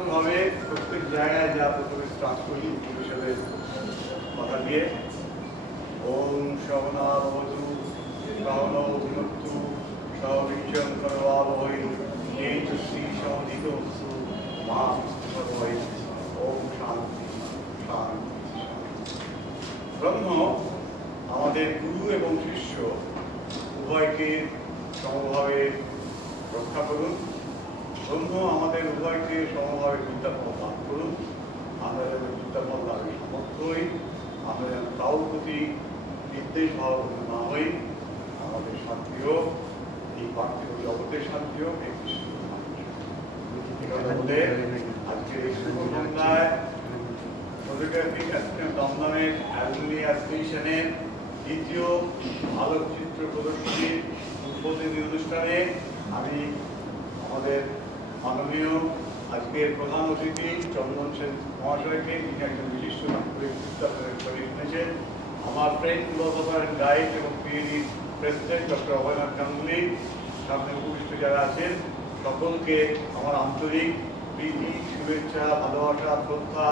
ভাবে প্রত্যেক জায়গায় যা প্রথমে স্টার্ট করি হিসেবে কথা দিয়ে ওম শবনাবতু শ্রাবণৌ ভুনক্তু সবিজং করবাবহৈ তেজস্বী সমিতস্তু মা বিষ্ণুর্ভৈ ওম শান্তি শান্তি ব্রহ্ম আমাদের গুরু এবং শিষ্য উভয়কে সমভাবে রক্ষা করুন। ব্রহ্ম আমাদের উভয়কে সমভাবে বিদ্যাপদ লাভ করুন। আমরা যেন বিদ্যাপদ লাভের সমর্থ হই, আমরা যেন কারোর প্রতি বিদ্বেষ ভাব না হই। আমাদের শান্তি হোক, এই পার্থিব জগতের শান্তি হোক, এই বলে আজকের এই শুভ সন্ধ্যায় ফটোগ্রাফিক দমদমের অ্যালুমিনি অ্যাসোসিয়েশনের দ্বিতীয় আলোকচিত্র প্রদর্শনীর উদ্বোধনী অনুষ্ঠানে আমি আমাদের মাননীয় আজকের প্রধান অতিথি চন্দন সেন মহাশয়কে, যিনি একজন বিশিষ্ট নাগরিক শুনেছেন, আমার ফ্রেন্ড ফিলোসফার অ্যান্ড গাইড এবং PhD president doctor Abhaynath Ganguly, সামনে উপস্থিত যারা আছেন সকলকে আমার আন্তরিক প্রীতি, শুভেচ্ছা, ভালোবাসা, শ্রদ্ধা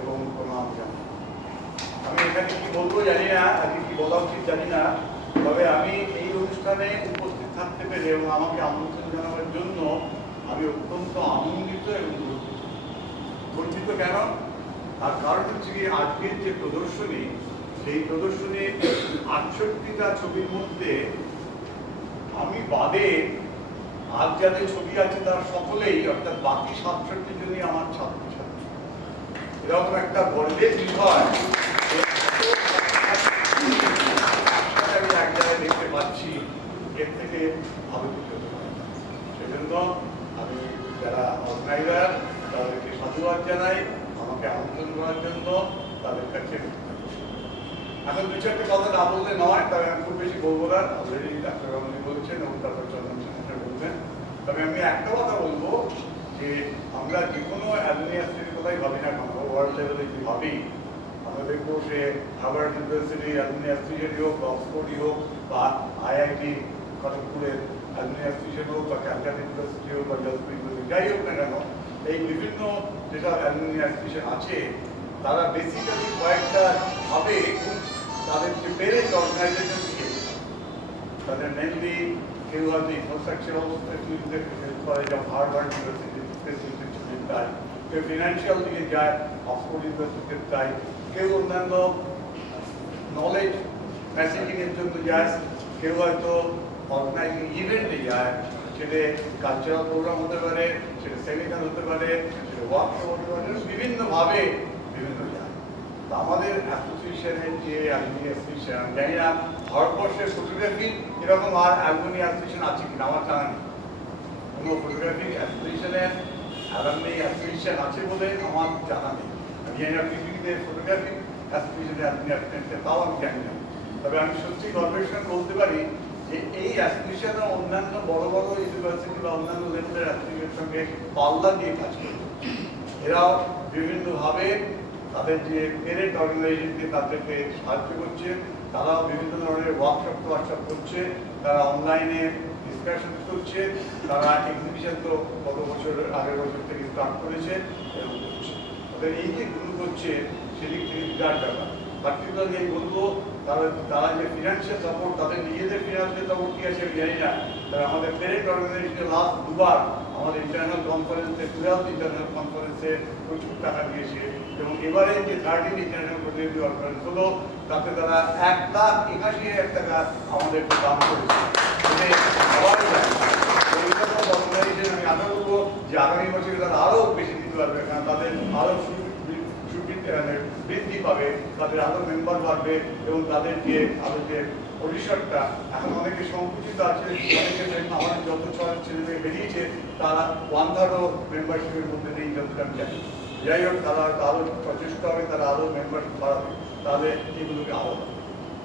এবং প্রণাম জানাই। আমি এখানে কি বলবো জানি না, আজকে কি বলা উচিত জানি না, তবে আমি এই অনুষ্ঠানে উপস্থিত থাকতে পেরে এবং আমাকে আমন্ত্রণ জানানোর জন্য আমি অত্যন্ত আনন্দিত এবং গর্বিত। কেন? তার কারণ হচ্ছে কি, আজকের যে প্রদর্শনী, সেই প্রদর্শনীর 68টা ছবির মধ্যে আমি বাদে আজ যাদের ছবি আছে তার সকলেই, অর্থাৎ বাকি 67 জনই আমার ছাত্রছাত্রী। এরকম একটা গর্বের বিষয় আমি এক জায়গায় দেখতে পাচ্ছি, এর থেকে ভালো কিছু হতে পারে। সেজন্য আমি যারা অর্গানাইজার তাদেরকে সাধুবাদ জানাই, আমাকে আমন্ত্রণ করার জন্য তাদের কাছে। এখন দু চারটে কথা না বললে নয়, তবে আমি খুব বেশি বলবো না, অলরেডি ডাক্তার রমণী বলছেন এবং তারপর চন্দন সেন বলবেন। তবে আমি একটা কথা বলবো যে আমরা যে কোনো অ্যালুমিনি অ্যাসোসিয়েশনের কথাই ভাবি না কেন, ওয়ার্ল্ড লেভেলে যে ভাবি, আমরা দেখবো সে হার্ভার্ড ইউনিভার্সিটি অ্যালুমিনি অ্যাসোসিয়েশন হোক বা অক্সফোর্ডই হোক বা আইআইটি খড়গপুরের অ্যালুমিনি অ্যাসোসিয়েশন হোক বা ক্যালকাটা ইউনিভার্সিটি হোক বা জলপাইগুড়ি ইউনিভার্সিটি, যাই হোক না কেন, এই বিভিন্ন যেসব অ্যালুমিনি অ্যাসোসিয়েশন আছে তারা বেসিক্যালি কয়েকটা ভাবে তাদের যে পেরেন্ট অর্গানাইজেশন থেকে, তাদের মেনলি কেউ হয়তো ইনফ্রাস্ট্রাকচারাল ফ্যাসিলিটিতে হেল্প করে, যেমন হার্ভার্ড ইউনিভার্সিটি তাই, কেউ ফিনান্সিয়াল দিকে যায়, অক্সফোর্ড ইউনিভার্সিটিতে তাই, কেউ অন্যান্য নলেজ মেসেজিং এর জন্য যায়, কেউ হয়তো অর্গানাইজিং ইভেন্টে যায়, সেটা কালচারাল প্রোগ্রাম হতে পারে, সেটা সেমিনার হতে পারে, সেটা ওয়ার্কশপ হতে পারে, বিভিন্নভাবে বিভিন্ন যায়। তো আমাদের অ্যাসোসিয়েশনের যে অ্যালুমিনি অ্যাসোসিয়েশন, জানি না ভারতবর্ষের ফটোগ্রাফি এরকম আর অ্যালুমিনি অ্যাসোসিয়েশন আছে কিনা আমার জানা নেই। কোনো ফটোগ্রাফি অ্যাসোসিয়েশনের অ্যালুমিনি অ্যাসোসিয়েশন আছে বলে আমার জানা নেই। আমি জানি না পৃথিবীতে ফটোগ্রাফি অ্যাসোসিয়েশনের অ্যালুমিনি অ্যাসোসিয়েশন, তাও আমি জানি না। তবে আমি সত্যি গর্বের সঙ্গে বলতে পারি যে এই অ্যাসোসিয়েশনের অন্যান্য বড় বড় ইউনিভার্সিটি বা অন্যান্য লেভেলের অ্যাসোসিয়েশনের সঙ্গে পাল্লা দিয়ে কাজ করে। এরাও বিভিন্নভাবে তাদের যে পেরেন্ট অর্গানাইজেশনকে তাদেরকে সাহায্য করছে, তারাও বিভিন্ন ধরনের ওয়ার্কশপ করছে, তারা অনলাইনে ডিসকাশন করছে, তারা এক্সিবিশন তো গত বছর আগের বছর থেকে স্টার্ট করেছে এবং করছে। তাদের এই যে গুলো করছে সেদিক থেকে বিরাট ব্যাপার। পার্টিকুলারলি এই বলবো তারা যে ফিনান্সিয়াল সাপোর্ট, তাদের নিজেদের ফিনান্সিয়াল সাপোর্ট কি আছে আমি জানি না, তবে আমাদের পেরেন্ট অর্গানাইজেশনের লাস্ট দুবার আমাদের ইন্টারন্যাশনাল কনফারেন্সে, 12th ইন্টারন্যাশনাল কনফারেন্সে প্রচুর টাকা দিয়েছে এবং এবারে যে 13th ইন্টারন্যাশনাল প্রতিনিধি কনফারেন্স হলো তাতে তারা 1,81,000 টাকা আমাদেরকে দান করেছে। আমি আশা করবো যে আগামী বছরে তারা আরও বেশি দিতে পারবে, কারণ তাদের আরও বৃদ্ধি পাবে, তাদের আরও মেম্বার বাড়বে এবং তাদের যে পরিসরটা এখন অনেকে সংকুচিত আছে, অনেকে আমাদের যত ছেলে মেয়ে বেরিয়েছে তারা 1/3 মেম্বারশিপের মধ্যে নেই যতটা আমি জানি। যাই হোক, তারা আরও সচেষ্ট হবে, তারা আরও মেম্বারশিপ বাড়াবে, তাহলে এগুলোকে আরও।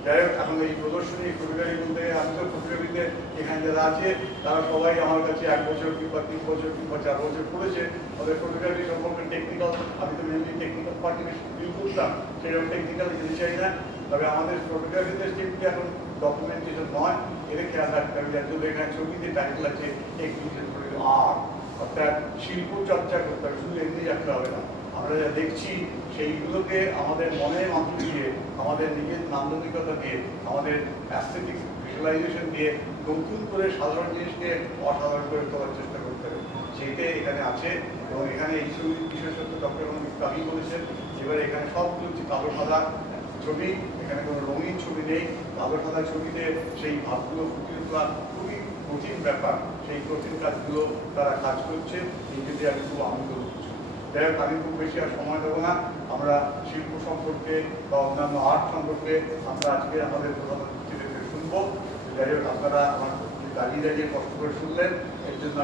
যাই হোক, এখন এই প্রদর্শনী ফটোগ্রাফি বলতে আমি তো ফটোগ্রাফিতে এখানে যারা আছে তারা সবাই আমার কাছে 1 বছর কিংবা 3 বছর কিংবা 4 বছর পড়েছে। ওদের ফটোগ্রাফি সম্পর্কে টেকনিক্যাল, আমি তো মেনলি টেকনিক্যাল পার্টিকে ডিল করতাম, সেরকম টেকনিক্যাল যেতে চাই না। তবে আমাদের ফটোগ্রাফিতে স্টেপটি এখন ডকুমেন্টেশন নয়, এদের খেয়াল রাখতে হবে। যার জন্য এখানে ছবিতে টাইটেল আছে এক্সিবিশন ফটোগ্রাফি আর্ট, অর্থাৎ শিল্প চর্চা করতে হবে, শুধু এমনি রাখতে হবে না। আমরা যা দেখছি সেইগুলোকে আমাদের মনে মাত্র দিয়ে, আমাদের নিজের নান্দনিকতা দিয়ে, আমাদের অ্যাস্থেটিক ভিজুয়ালাইজেশন দিয়ে নতুন করে সাধারণ জিনিসকে অসাধারণ করে তোলার চেষ্টা করতে হবে। সেইটা এখানে আছে এবং এখানে এই ছবি বিশেষত ডক্টর কাবি বলেছেন, এবারে এখানে সবগুলো হচ্ছে কালো সাদা ছবি, এখানে কোনো রঙিন ছবি নেই। কালো সাদা ছবিতে সেই ভাবগুলো ফুটিয়ে তোলা খুবই কঠিন ব্যাপার, সেই কঠিন কাজগুলো তারা কাজ করছে, এই ক্ষেত্রে আমি খুব আনন্দ হচ্ছি। যাই হোক, আমি খুব বেশি আর সময় দেবো না। আমরা শিল্প সম্পর্কে বা অন্যান্য আর্ট সম্পর্কে আমরা আজকে আমাদের প্রধান অতিথিদের শুনবো। যাই হোক, আপনারা আমার দাঁড়িয়ে দাঁড়িয়ে কষ্ট করে শুনলেন, এর জন্য